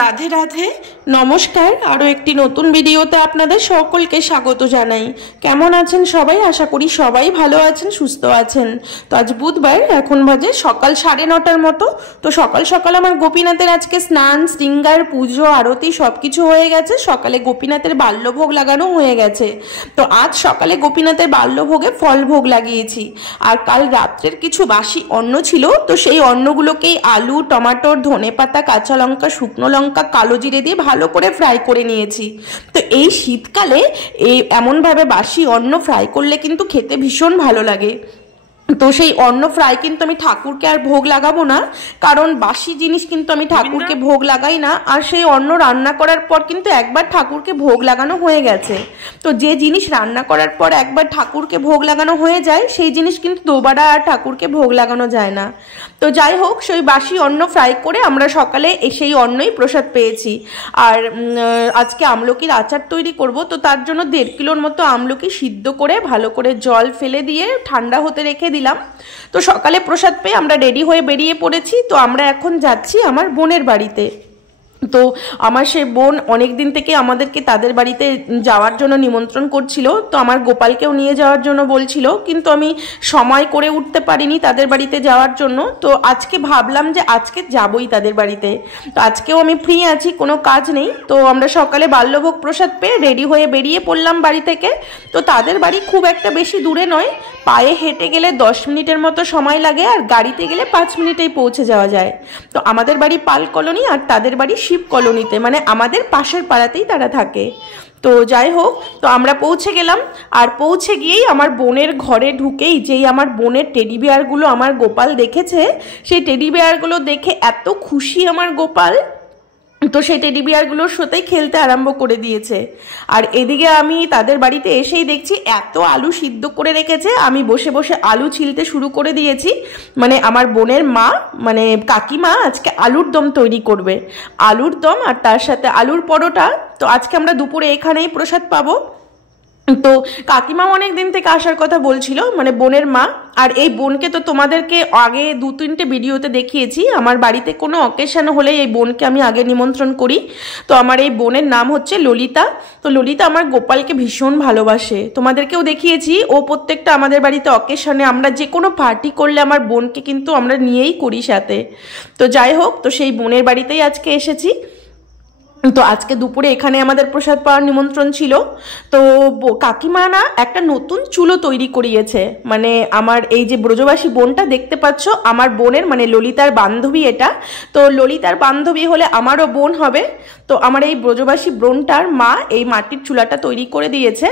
রাধে রাধে নমস্কার। আরও একটি নতুন ভিডিওতে আপনাদের সকলকে স্বাগত জানাই। কেমন আছেন সবাই? আশা করি সবাই ভালো আছেন, সুস্থ আছেন। তো আজ বুধবার, এখন বাজে সকাল 9:30 মতো। তো সকাল সকাল আমার গোপীনাথের আজকে স্নান, শৃঙ্গার, পুজো, আরতি সব কিছু হয়ে গেছে। সকালে গোপীনাথের বাল্যভোগ লাগানো হয়ে গেছে। তো আজ সকালে গোপীনাথের বাল্যভোগে ফল ভোগ লাগিয়েছি। আর কাল রাত্রের কিছু বাসি অন্ন ছিল, তো সেই অন্নগুলোকেই আলু, টমাটোর, ধনেপাতা, কাঁচা লঙ্কা, শুকনো লঙ্কা, কালো জিরে দিয়ে ভালো করে ফ্রাই করে নিয়েছি। তো এই শীতকালে এমনভাবে বাসি অন্ন ফ্রাই করলে কিন্তু খেতে ভীষণ ভালো লাগে। তো সেই অন্ন ফ্রাই কিন্তু আমি ঠাকুরকে আর ভোগ লাগাবো না, কারণ বাসি জিনিস কিন্তু আমি ঠাকুরকে ভোগ লাগাই না। আর সেই অন্ন রান্না করার পর কিন্তু একবার ঠাকুরকে ভোগ লাগানো হয়ে গেছে। তো যে জিনিস রান্না করার পর একবার ঠাকুরকে ভোগ লাগানো হয়ে যায়, সেই জিনিস কিন্তু দুবারা আর ঠাকুরকে ভোগ লাগানো যায় না। তো যাই হোক, সেই বাসি অন্ন ফ্রাই করে আমরা সকালে সেই অন্নই প্রসাদ পেয়েছি। আর আজকে আমলকির আচার তৈরি করব। তো তার জন্য 1.5 কিলোর মতো আমলকি সিদ্ধ করে ভালো করে জল ফেলে দিয়ে ঠান্ডা হতে রেখে দিলাম। তো সকালে প্রসাদ পেয়ে আমরা রেডি হয়ে বেরিয়ে পড়েছি। তো আমরা এখন যাচ্ছি আমার বোনের বাড়িতে। তো আমার সে বোন অনেক দিন থেকে আমাদেরকে তাদের বাড়িতে যাওয়ার জন্য নিমন্ত্রণ করছিল। তো আমার গোপালকেও নিয়ে যাওয়ার জন্য বলছিল, কিন্তু আমি সময় করে উঠতে পারিনি তাদের বাড়িতে যাওয়ার জন্য। তো আজকে ভাবলাম যে আজকে যাবই তাদের বাড়িতে। তো আজকেও আমি ফ্রি আছি, কোনো কাজ নেই। তো আমরা সকালে বাল্যভোগ প্রসাদ পেয়ে রেডি হয়ে বেরিয়ে পড়লাম বাড়ি থেকে। তো তাদের বাড়ি খুব একটা বেশি দূরে নয়, পায়ে হেঁটে গেলে 10 মিনিটের মতো সময় লাগে, আর গাড়িতে গেলে 5 মিনিটেই পৌঁছে যাওয়া যায়। তো আমাদের বাড়ি পাল কলোনি আর তাদের বাড়ি শিব কলোনিতে, মানে আমাদের পাশের পাড়াতেই তারা থাকে। তো যাই হোক, তো আমরা পৌঁছে গেলাম। আর পৌঁছে গিয়েই আমার বোনের ঘরে ঢুকেই যেই আমার বোনের টেডি বিয়ারগুলো আমার গোপাল দেখেছে, সেই টেডি বিয়ারগুলো দেখে এত খুশি আমার গোপাল, তো সেই টেডি বিয়ারগুলোর সাথেই খেলতে আরম্ভ করে দিয়েছে। আর এদিকে আমি তাদের বাড়িতে এসেই দেখছি এত আলু সিদ্ধ করে রেখেছে। আমি বসে বসে আলু ছিলতে শুরু করে দিয়েছি। মানে আমার বোনের মা, মানে কাকিমা আজকে আলুর দম তৈরি করবে। আলুর দম আর তার সাথে আলুর পরোটা। তো আজকে আমরা দুপুরে এখানেই প্রসাদ পাবো। তো কাকিমা অনেক দিন থেকে আসার কথা বলছিল, মানে বোনের মা। আর এই বোনকে তো তোমাদেরকে আগে 2-3টে ভিডিওতে দেখিয়েছি। আমার বাড়িতে কোনো অকেশন হলে এই বোনকে আমি আগে নিমন্ত্রণ করি। তো আমার এই বোনের নাম হচ্ছে ললিতা। তো ললিতা আমার গোপালকে ভীষণ ভালোবাসে, তোমাদেরকেও দেখিয়েছি। ও প্রত্যেকটা আমাদের বাড়িতে অকেশনে আমরা যে কোনো পার্টি করলে আমার বোনকে কিন্তু আমরা নিয়েই করি সাথে। তো যাই হোক, তো সেই বোনের বাড়িতেই আজকে এসেছি। তো আজকে দুপুরে এখানে আমাদের প্রসাদ পাওয়ার নিমন্ত্রণ ছিল। তো কাকিমা না একটা নতুন চুলো তৈরি করিয়েছে। মানে আমার এই যে ব্রজবাসী বোনটা দেখতে পাচ্ছ, আমার বোনের মানে ললিতার বান্ধবী এটা। তো ললিতার বান্ধবী হলে আমারও বোন হবে। তো আমার এই ব্রজবাসী বোনটার মা এই মাটির চুলাটা তৈরি করে দিয়েছে।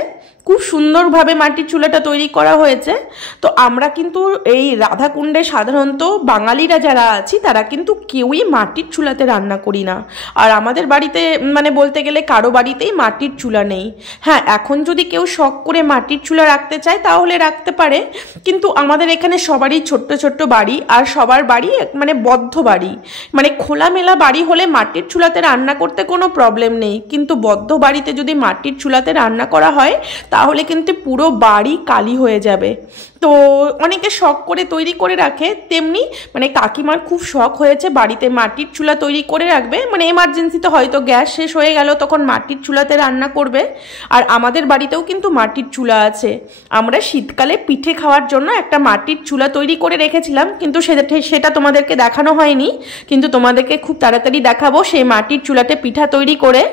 খুব সুন্দরভাবে মাটির চুলাটা তৈরি করা হয়েছে। তো আমরা কিন্তু এই রাধাকুণ্ডে সাধারণত বাঙালিরা যারা আছি তারা কিন্তু কেউই মাটির চুলাতে রান্না করি না। আর আমাদের বাড়িতে মানে বলতে গেলে কারো বাড়িতেই মাটির চুলা নেই। হ্যাঁ, এখন যদি কেউ শখ করে মাটির চুলা রাখতে চায় তাহলে রাখতে পারে, কিন্তু আমাদের এখানে সবারই ছোট্ট ছোট্ট বাড়ি, আর সবার বাড়ি মানে বদ্ধ বাড়ি। মানে খোলামেলা বাড়ি হলে মাটির চুলাতে রান্না করতে কোনো প্রবলেম নেই, কিন্তু বদ্ধ বাড়িতে যদি মাটির চুলাতে রান্না করা হয় তাহলে কিন্তু পুরো বাড়ি কালি হয়ে যাবে। তো অনেকে শখ করে তৈরি করে রাখে, তেমনি মানে কাকিমার খুব শখ হয়েছে বাড়িতে মাটির চুলা তৈরি করে রাখবে। মানে এমার্জেন্সিতে হয়তো গ্যাস শেষ হয়ে গেল, তখন মাটির চুলাতে রান্না করবে। আর আমাদের বাড়িতেও কিন্তু মাটির চুলা আছে। আমরা শীতকালে পিঠে খাওয়ার জন্য একটা মাটির চুলা তৈরি করে রেখেছিলাম, কিন্তু সেটা তোমাদেরকে দেখানো হয়নি। কিন্তু তোমাদেরকে খুব তাড়াতাড়ি দেখাবো সেই মাটির চুলাতে পিঠা তৈরি করে।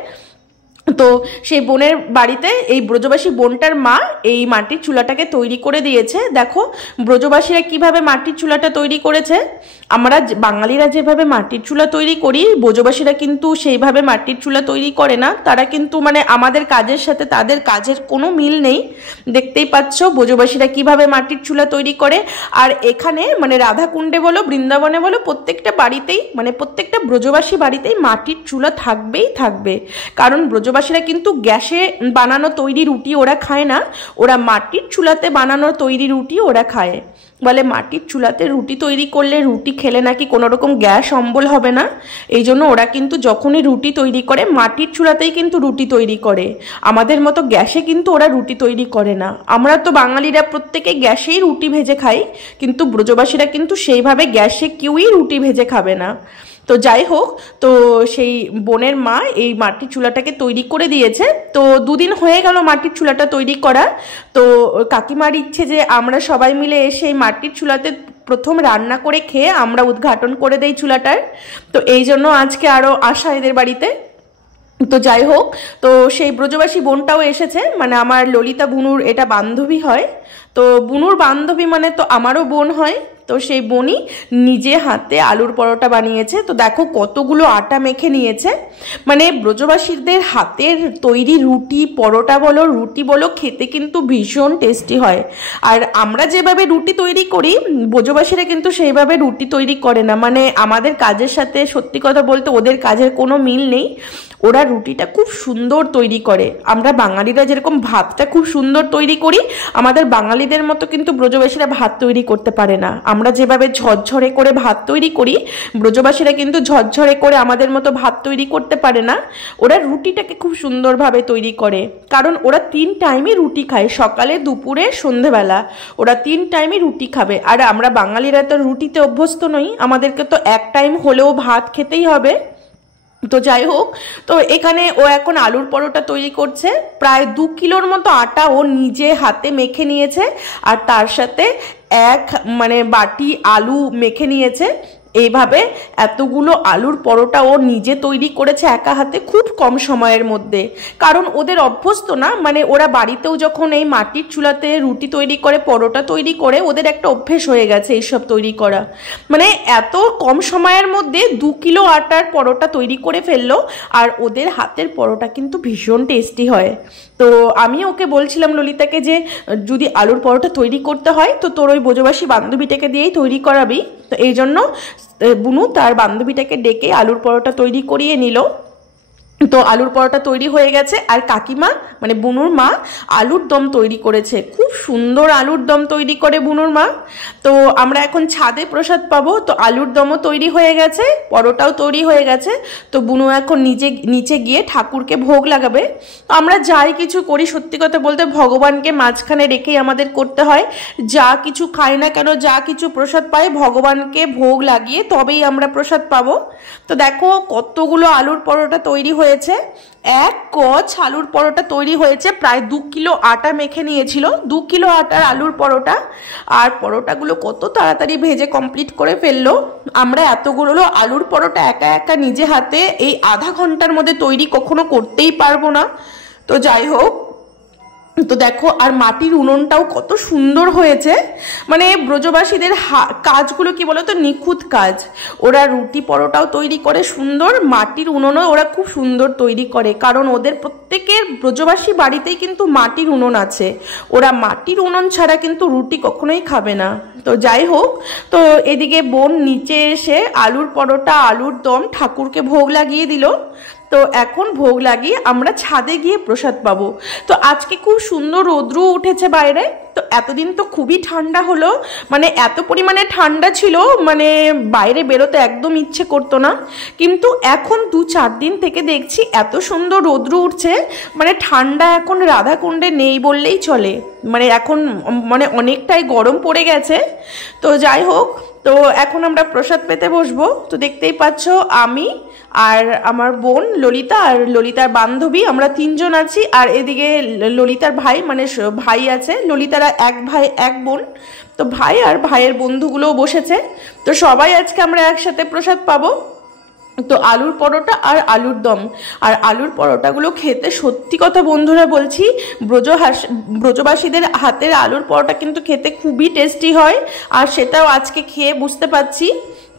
তো সেই বোনের বাড়িতে এই ব্রজবাসী বোনটার মা এই মাটির চুলাটাকে তৈরি করে দিয়েছে। দেখো ব্রজবাসীরা কিভাবে মাটির চুলাটা তৈরি করেছে। আমরা বাঙালিরা যেভাবে মাটির চুলা তৈরি করি, ব্রজবাসীরা কিন্তু সেইভাবে মাটির চুলা তৈরি করে না। তারা কিন্তু মানে আমাদের কাজের সাথে তাদের কাজের কোনো মিল নেই। দেখতেই পাচ্ছ ব্রজবাসীরা কিভাবে মাটির চুলা তৈরি করে। আর এখানে মানে রাধাকুণ্ডে বলো, বৃন্দাবনে বলো, প্রত্যেকটা বাড়িতেই মানে প্রত্যেকটা ব্রজবাসী বাড়িতেই মাটির চুলা থাকবেই থাকবে। কারণ ব্রজবাসীরা কিন্তু গ্যাসে বানানো তৈরি রুটি ওরা খায় না, ওরা মাটির চুলাতে বানানো তৈরি রুটি ওরা খায়। বলে মাটির চুলাতে রুটি তৈরি করলে রুটি খেলে নাকি কোনো রকম গ্যাস অম্বল হবে না। এই জন্য ওরা কিন্তু যখনই রুটি তৈরি করে মাটির চুলাতেই কিন্তু রুটি তৈরি করে। আমাদের মতো গ্যাসে কিন্তু ওরা রুটি তৈরি করে না। আমরা তো বাঙালিরা প্রত্যেকে গ্যাসেই রুটি ভেজে খাই, কিন্তু ব্রজবাসীরা কিন্তু সেইভাবে গ্যাসে কেউই রুটি ভেজে খাবে না। তো যাই হোক, তো সেই বোনের মা এই মাটির চুলাটাকে তৈরি করে দিয়েছে। তো দুদিন হয়ে গেল মাটির চুলাটা তৈরি করা। তো কাকিমার ইচ্ছে যে আমরা সবাই মিলে এসে এই মাটির চুলাতে প্রথম রান্না করে খেয়ে আমরা উদ্ঘাটন করে দেই চুলাটার। তো এই জন্য আজকে আরও আসা এদের বাড়িতে। তো যাই হোক, তো সেই ব্রজবাসী বোনটাও এসেছে, মানে আমার ললিতা বুনুর এটা বান্ধবী হয়। তো বুনুর বান্ধবী মানে তো আমারও বোন হয়। তো সেই বোনই নিজে হাতে আলুর পরোটা বানিয়েছে। তো দেখো কতগুলো আটা মেখে নিয়েছে। মানে ব্রজবাসীদের হাতের তৈরি রুটি, পরোটা বলো, রুটি বলো, খেতে কিন্তু ভীষণ টেস্টি হয়। আর আমরা যেভাবে রুটি তৈরি করি, ব্রজবাসীরা কিন্তু সেইভাবে রুটি তৈরি করে না। মানে আমাদের কাজের সাথে সত্যি কথা বলতে ওদের কাজের কোনো মিল নেই। ওরা রুটিটা খুব সুন্দর তৈরি করে। আমরা বাঙালিরা যেরকম ভাতটা খুব সুন্দর তৈরি করি, আমাদের বাঙালিদের মতো কিন্তু ব্রজবাসীরা ভাত তৈরি করতে পারে না। আমরা যেভাবে ঝরঝরে করে ভাত তৈরি করি, ব্রজবাসীরা কিন্তু ঝরঝরে করে আমাদের মতো ভাত তৈরি করতে পারে না। ওরা রুটিটাকে খুব সুন্দরভাবে তৈরি করে, কারণ ওরা 3 টাইমে রুটি খায়, সকালে, দুপুরে, সন্ধেবেলা। ওরা 3 টাইমে রুটি খাবে। আর আমরা বাঙালিরা তো রুটিতে অভ্যস্ত নই, আমাদেরকে তো 1 টাইম হলেও ভাত খেতেই হবে। তো যাই হোক, তো এখানে ও এখন আলুর পরোটা তৈরি করছে। প্রায় 2 কিলোর মতো আটা ও নিজে হাতে মেখে নিয়েছে, আর তার সাথে মানে বাটি আলু মেখে নিয়েছে। এইভাবে এতগুলো আলুর পরোটা ও নিজে তৈরি করেছে একা হাতে, খুব কম সময়ের মধ্যে। কারণ ওদের অভ্যস্ত না, মানে ওরা বাড়িতেও যখন এই মাটির চুলাতে রুটি তৈরি করে, পরোটা তৈরি করে, ওদের একটা অভ্যেস হয়ে গেছে এইসব তৈরি করা। মানে এত কম সময়ের মধ্যে 2 কিলো আটার পরোটা তৈরি করে ফেললো। আর ওদের হাতের পরোটা কিন্তু ভীষণ টেস্টি হয়। তো আমি ওকে বলছিলাম ললিতাকে যে যদি আলুর পরোটা তৈরি করতে হয় তো তোর ওই ব্রজবাসী বান্ধবীটাকে দিয়েই তৈরি করাবি। তো এই জন্য বুনু তার বান্ধবীটাকে ডেকে আলুর পরোটা তৈরি করিয়ে নিল। তো আলুর পরোটা তৈরি হয়ে গেছে। আর কাকিমা মানে বুনুর মা আলুর দম তৈরি করেছে, খুব সুন্দর আলুর দম তৈরি করে বুনুর মা। তো আমরা এখন ছাদে প্রসাদ পাবো। তো আলুর দমও তৈরি হয়ে গেছে, পরোটাও তৈরি হয়ে গেছে। তো বুনু এখন নিচে গিয়ে ঠাকুরকে ভোগ লাগাবে। তো আমরা যাই কিছু করি, সত্যি কথা বলতে ভগবানকে মাঝখানে রেখেই আমাদের করতে হয়। যা কিছু খাই না কেন, যা কিছু প্রসাদ পাই, ভগবানকে ভোগ লাগিয়ে তবেই আমরা প্রসাদ পাবো। তো দেখো কতগুলো আলুর পরোটা তৈরি হয়েছে। 1 কচ আলুর পরোটা তৈরি হয়েছে। প্রায় 2 কিলো আটা মেখে নিয়েছিল, 2 কিলো আটার আলুর পরোটা। আর পরোটাগুলো কত তাড়াতাড়ি ভেজে কমপ্লিট করে ফেললো। আমরা এতগুলো আলুর পরোটা একা একা নিজে হাতে এই আধা ঘন্টার মধ্যে তৈরি কখনো করতেই পারবো না। তো যাই হোক, তো দেখো আর মাটির উনুনটাও কত সুন্দর হয়েছে। মানে ব্রজবাসীদের কাজগুলো কি বলতো, নিখুঁত কাজ। ওরা রুটি পরোটাও তৈরি করে সুন্দর, মাটির উনুনও ওরা খুব সুন্দর তৈরি করে। কারণ ওদের প্রত্যেকের ব্রজবাসী বাড়িতেই কিন্তু মাটির উনুন আছে। ওরা মাটির উনুন ছাড়া কিন্তু রুটি কখনোই খাবে না। তো যাই হোক, তো এদিকে বোন নিচে এসে আলুর পরোটা, আলুর দম ঠাকুরকে ভোগ লাগিয়ে দিল। তো এখন ভোগ লাগিয়ে আমরা ছাদে গিয়ে প্রসাদ পাবো। তো আজকে খুব সুন্দর রৌদ্র উঠেছে বাইরে। তো এতদিন তো খুবই ঠান্ডা হলো, মানে এত পরিমাণে ঠান্ডা ছিল, মানে বাইরে বেরোতে একদম ইচ্ছে করতো না। কিন্তু এখন 2-4 দিন থেকে দেখছি এত সুন্দর রৌদ্র উঠছে, মানে ঠান্ডা এখন রাধাকুণ্ডে নেই বললেই চলে। মানে এখন মানে অনেকটাই গরম পড়ে গেছে। তো যাই হোক, তো এখন আমরা প্রসাদ পেতে বসবো। তো দেখতেই পাচ্ছ আমি আর আমার বোন ললিতা আর ললিতার বান্ধবী, আমরা 3 জন আছি। আর এদিকে ললিতার ভাই মানে ভাই আছে, ললিতারা 1 ভাই 1 বোন। তো ভাই আর ভাইয়ের বন্ধুগুলোও বসেছে। তো সবাই আজকে আমরা একসাথে প্রসাদ পাবো। তো আলুর পরোটা আর আলুর দম। আর আলুর পরোটাগুলো খেতে সত্যি কথা বন্ধুরা বলছি, ব্রজবাসীদের হাতের আলুর পরোটা কিন্তু খেতে খুবই টেস্টি হয়। আর সেটাও আজকে খেয়ে বুঝতে পারছি।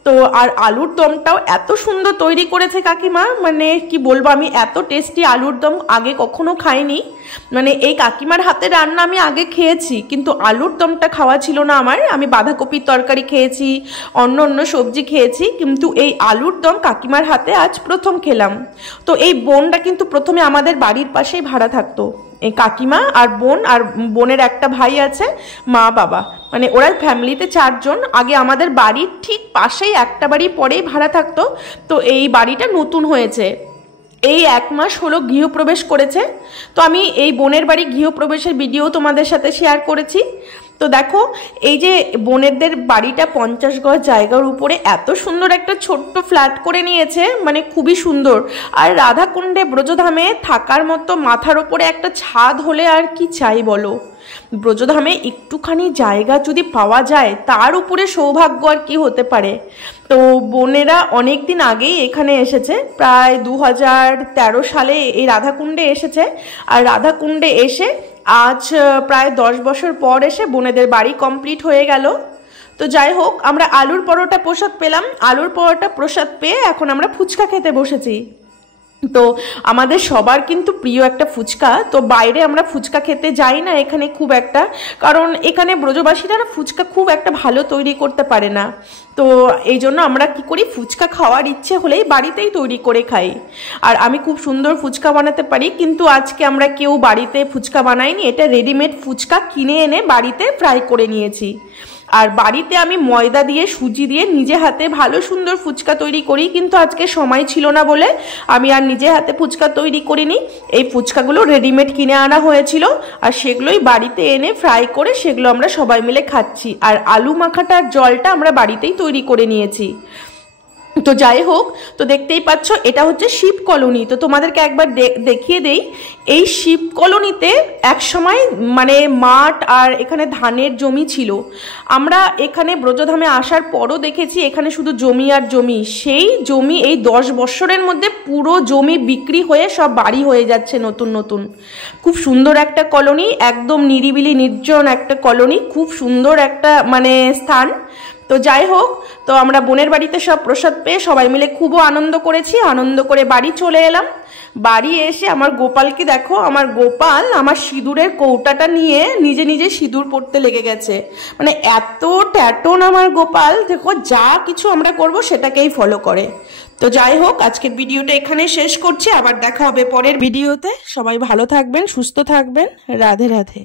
তো আর আলুর দমটাও এত সুন্দর তৈরি করেছে কাকিমা, মানে কি বলবো, আমি এত টেস্টি আলুর দম আগে কখনো খাইনি। মানে এই কাকিমার হাতে রান্না আমি আগে খেয়েছি, কিন্তু আলুর দমটা খাওয়া ছিল না আমার। আমি বাঁধাকপির তরকারি খেয়েছি, অন্য সবজি খেয়েছি, কিন্তু এই আলুর দম কাকিমার হাতে আজ প্রথম খেলাম। তো এই বোনটা কিন্তু প্রথমে আমাদের বাড়ির পাশেই ভাড়া থাকতো। এই কাকিমা আর বোন, আর বোনের একটা ভাই আছে, মা বাবা, মানে ওরা ফ্যামিলিতে 4 জন। আগে আমাদের বাড়ির ঠিক পাশেই একটা বাড়ি পরেই ভাড়া থাকতো। তো এই বাড়িটা নতুন হয়েছে, এই 1 মাস হলো গৃহপ্রবেশ করেছে। তো আমি এই বোনের বাড়ি গৃহপ্রবেশের ভিডিও তোমাদের সাথে শেয়ার করেছি। তো দেখো এই যে বোনেদের বাড়িটা 50 গজ জায়গার উপরে এত সুন্দর একটা ছোট্ট ফ্ল্যাট করে নিয়েছে, মানে খুবই সুন্দর। আর রাধাকুণ্ডে ব্রজধামে থাকার মতো মাথার ওপরে একটা ছাদ হলে আর কি চাই বলো। ব্রজধামে একটুখানি জায়গা যদি পাওয়া যায় তার উপরে সৌভাগ্য আর কি হতে পারে। তো বোনেরা অনেক দিন আগেই এখানে এসেছে, প্রায় 2013 সালে এই রাধাকুণ্ডে এসেছে। আর রাধাকুণ্ডে এসে আজ প্রায় 10 বছর পর এসে বোনেদের বাড়ি কমপ্লিট হয়ে গেল। তো যাই হোক, আমরা আলুর পরোটা প্রসাদ পেলাম। আলুর পরোটা প্রসাদ পেয়ে এখন আমরা ফুচকা খেতে বসেছি। তো আমাদের সবার কিন্তু প্রিয় একটা ফুচকা। তো বাইরে আমরা ফুচকা খেতে যাই না এখানে খুব একটা, কারণ এখানে ব্রজবাসীরা না ফুচকা খুব একটা ভালো তৈরি করতে পারে না। তো এই জন্য আমরা কি করি, ফুচকা খাওয়ার ইচ্ছে হলেই বাড়িতেই তৈরি করে খাই। আর আমি খুব সুন্দর ফুচকা বানাতে পারি, কিন্তু আজকে আমরা কেউ বাড়িতে ফুচকা বানাইনি, এটা রেডিমেড ফুচকা কিনে এনে বাড়িতে ফ্রাই করে নিয়েছি। আর বাড়িতে আমি ময়দা দিয়ে সুজি দিয়ে নিজে হাতে ভালো সুন্দর ফুচকা তৈরি করি, কিন্তু আজকে সময় ছিল না বলে আমি আর নিজে হাতে ফুচকা তৈরি করিনি। এই ফুচকাগুলো রেডিমেড কিনে আনা হয়েছিল, আর সেগুলোই বাড়িতে এনে ফ্রাই করে সেগুলো আমরা সবাই মিলে খাচ্ছি। আর আলু মাখাটার জলটা আমরা বাড়িতেই তৈরি করে নিয়েছি। তো যাই হোক, তো দেখতেই পাচ্ছ এটা হচ্ছে শিব কলোনি। তো তোমাদেরকে একবার দেখিয়ে দেই। এই শিব কলোনিতে এক সময় মানে মাঠ আর এখানে ধানের জমি ছিল। আমরা এখানে ব্রজধামে আসার পরও দেখেছি এখানে শুধু জমি আর জমি। সেই জমি এই 10 বছরের মধ্যে পুরো জমি বিক্রি হয়ে সব বাড়ি হয়ে যাচ্ছে নতুন নতুন। খুব সুন্দর একটা কলোনি, একদম নিরিবিলি নির্জন একটা কলোনি, খুব সুন্দর একটা মানে স্থান। তো যাই হোক, তো আমরা বোনের বাড়িতে সব প্রসাদ পেয়ে সবাই মিলে খুবও আনন্দ করেছি। আনন্দ করে বাড়ি চলে এলাম। বাড়ি এসে আমার গোপালকে দেখো, আমার গোপাল আমার সিঁদুরের কৌটাটা নিয়ে নিজে নিজে সিঁদুর পড়তে লেগে গেছে। মানে এত ট্যাটন আমার গোপাল, দেখো যা কিছু আমরা করব সেটাকেই ফলো করে। তো যাই হোক, আজকের ভিডিওটা এখানে শেষ করছি, আবার দেখা হবে পরের ভিডিওতে। সবাই ভালো থাকবেন, সুস্থ থাকবেন। রাধে রাধে।